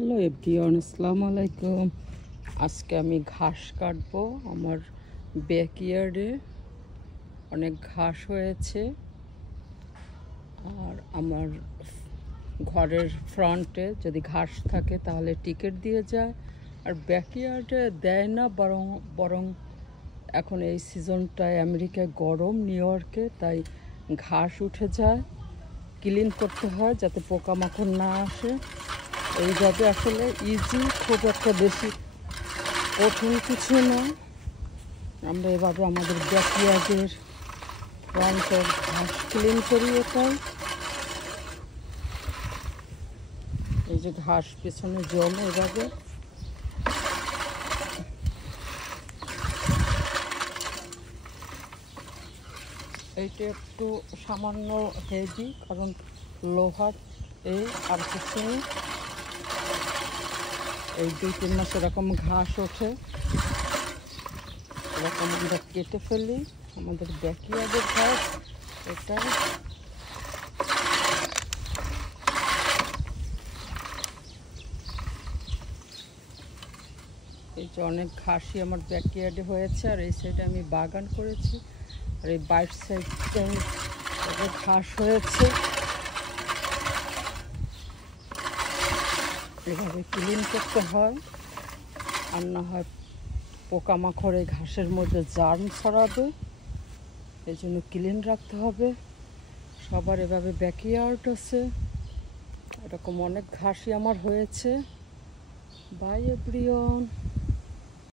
Hello everyone, আসসালামু আলাইকুম। আজকে আমি ঘাস কাটবো। আমার ব্যাকইয়ার্ডে অনেক ঘাস হয়েছে, আর আমার ঘরের ফ্রন্টে যদি ঘাস থাকে তাহলে টিকিট দিয়ে যায়, আর ব্যাকইয়ার্ডে দেয় না। বরং বরং এখন এই সিজনটায় আমেরিকায় গরম, নিউ ইয়র্কে, তাই ঘাস উঠে যায়। ক্লিন করতে হয় যাতে পোকামাকড় না আসে। এইভাবে আসলে ইজি, খুব একটা বেশি কঠিন কিছু না। আমরা এভাবে আমাদের ব্যাকইয়ার্ডের ফ্রন্টের ঘাস ক্লিন করি। এটাই, এই যে ঘাস পেছনে জমে এভাবে। এইটা একটু সামান্য হেভি, কারণ লোহার এই আর কিছু নেই। এই 2-3 মাস এরকম ঘাস ওঠে, এরকম আমরা কেটে ফেলি আমাদের ব্যাকইয়ার্ডের ঘাস। এটা এই যে অনেক ঘাসই আমার ব্যাকইয়ার্ডে হয়েছে, আর এই সাইডে আমি বাগান করেছি, আর এই বাইট সাইডটায় ঘাস হয়েছে। এভাবে ক্লিন করতে হয়, আর না হয় পোকামাকড় এই ঘাসের মধ্যে জার্ম ছড়াবে। এই জন্য ক্লিন রাখতে হবে। সবার এভাবে ব্যাকইয়ার্ড আছে, এরকম অনেক ঘাসই আমার হয়েছে। By everyone.